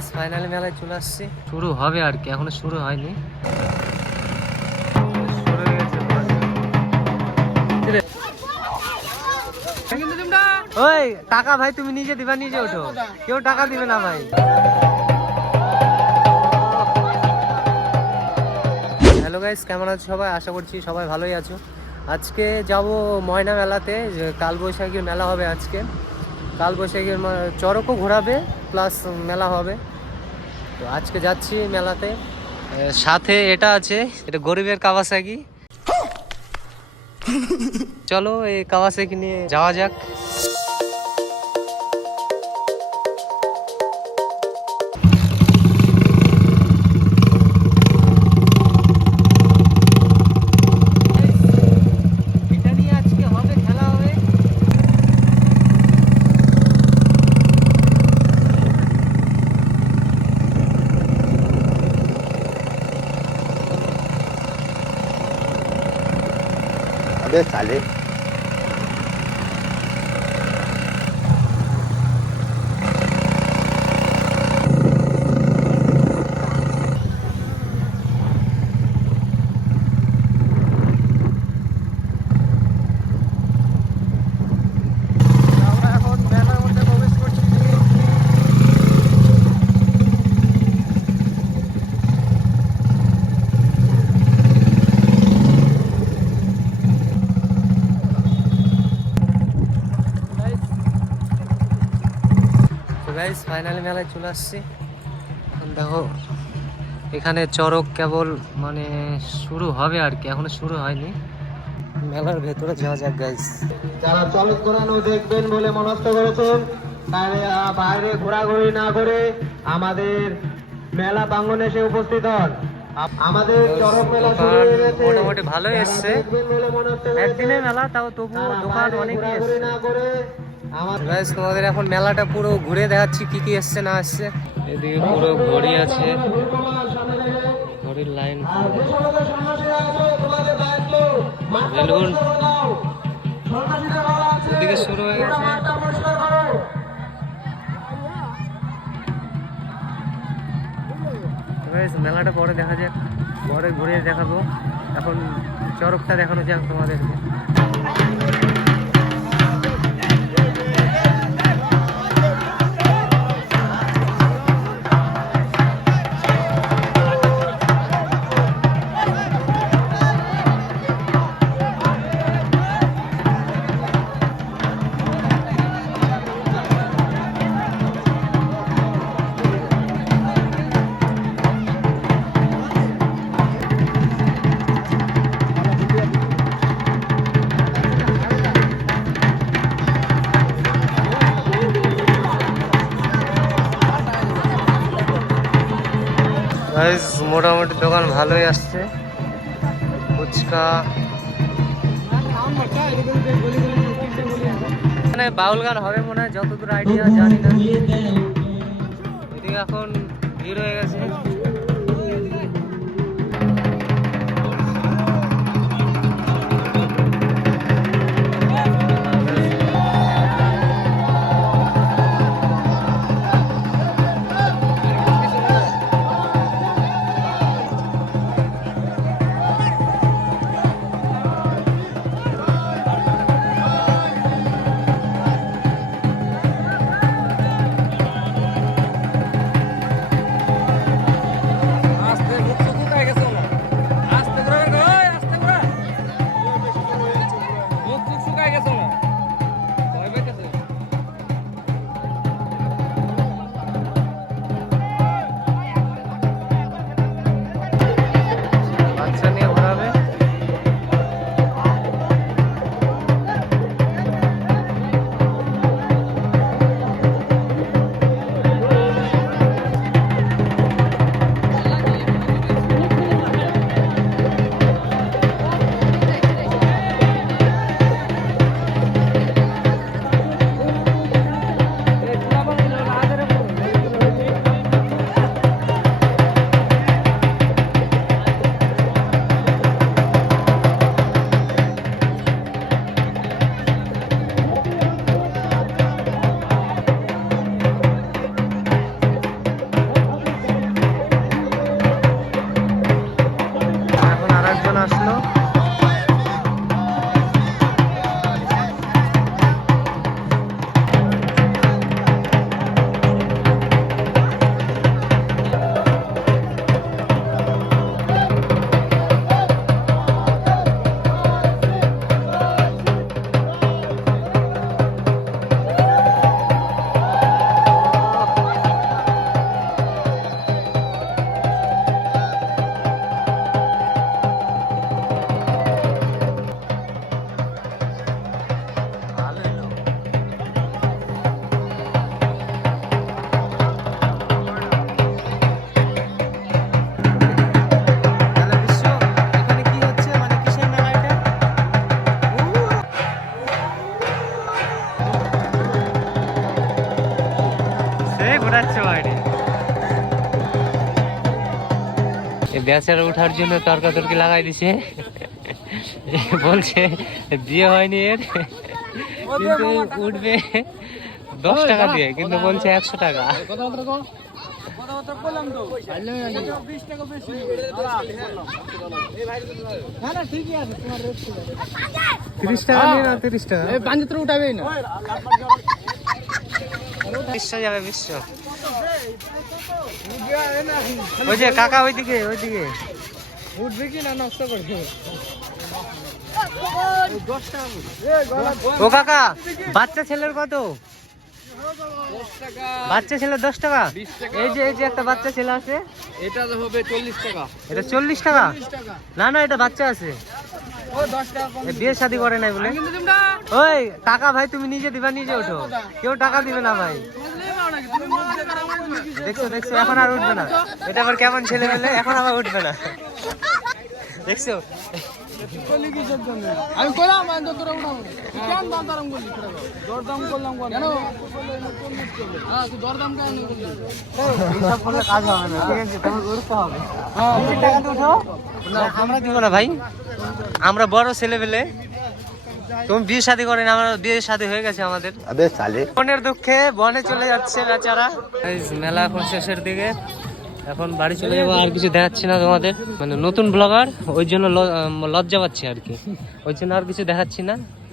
Guys finally মেলায় চলে আসছি। শুরু হবে আর কি এখনও শুরু হয়নি। হয়ে ওই টাকা ভাই তুমি নিজে দিবা নিজে ওঠো। কেউ টাকা দিবে না ভাই। হ্যালো গাইস কেমন আছো সবাই? আশা করছি সবাই ভালোই আছো। আজকে যাব ময়না মেলাতে কালবৈশাখীর মেলা হবে আজকে। কালবৈশাখীর চড়কও ঘোরাবে প্লাস মেলা হবে। তো আজকে যাচ্ছি মেলাতে। সাথে এটা আছে এটা গরিবের কাওয়াসাকি। চলো এই কাওয়াসাকি নিয়ে যাওয়া যাক। de sale. গাইস ফাইনালি মেলায় চলে আসছি। এখন দেখো এখানে চড়ক কেবল মানে শুরু হবে আর কি এখনও শুরু হয়নি। মেলার ভেতরে যাওয়া যাক গাইস যারা চলক ঘোরানো দেখবেন বলে মনস্থ করেছেন তাহলে বাইরে ঘোরাঘুরি না করে আমাদের মেলা প্রাঙ্গনে এসে উপস্থিত হন। আমাদের চরক মেলা শুরু হয়ে গেছে। মোটামুটি ভালোই এসছে। একদিনের মেলা তাও তবুও দোকান অনেকই এসছে। গাইস তোমাদের এখন মেলাটা পুরো ঘুরে দেখাচ্ছি কি কি এসছে না আসছে এদিকে পুরো ঘড়ি আছে। ঘড়ির লাইন বেলুন। এদিকে শুরু হয়ে গেছে। মেলাটা পরে দেখা যাক পরে ঘুরে দেখাবো। এখন চরকটা দেখানো যাক তোমাদেরকে। গাইস মোটামুটি দোকান ভালোই আসছে। ফুচকা। এখানে বাউল গান হবে মনে হয়, যতদূর আইডিয়া জানি না। এদিকে এখন ভিড় হয়ে গেছে। সে ঘোরাচ্ছে বাইরে। বেচারা উঠার জন্য তর্কাতর্কি লাগাই দিছে। বলছে বিয়ে হয়নি এর। কিন্তু উঠবে দশ টাকা দিয়ে কিন্তু বলছে একশো টাকা। তিরিশ টাকা নিয়ে না তিরিশ টাকা। পাঞ্জাতরে উঠাবে না। বিশ্ব যাবে বিশ্ব। ওই যে কাকা ওইদিকে ওইদিকে। উঠবে কি না নষ্ট করবে ও কাকা বাচ্চা ছেলের কত? বাচ্চা ছেলের দশ টাকা? এই যে এই যে একটা বাচ্চা ছেলে আছে। এটা হবে চল্লিশ টাকা। এটা চল্লিশ টাকা। না না এটা বাচ্চা আছে। বিয়ে শাদি করে নাই বলে? ওই টাকা ভাই তুমি নিজে দিবা নিজে ওঠো। কেউ টাকা দিবে না ভাই। দেখছ দেখছ এখন আর উঠবে না। এটা আবার কেমন ছেলে মেলে এখন আবার উঠবে না। দেখছ? করলি কিসের জন্য? আমি করলাম তো তোরা উঠাবো। কেন দাম দাম করলি দরদাম করলাম কেন? হ্যাঁ তুই দরদাম কেন করলি? এইসব করলে কাজ হবে না ঠিক আছে? তোমাকে উঠতে হবে। তুমি টাকা দিয়ে উঠো আমরা দিব না ভাই। আমরা বড় ছেলে পেলে তুমি বিয়ে শাদী করেন আমার বিয়ে শাদী হয়ে গেছে আমাদের। বনের দুঃখে বনে চলে যাচ্ছে বেচারা। মেলা এখন শেষের দিকে। এখন বাড়ি চলে যাব আর কিছু দেখাচ্ছি না তোমাদের। মানে নতুন ব্লগার ওই জন্য লজ্জা পাচ্ছি আর কি। ওই জন্য আর কিছু দেখাচ্ছি না।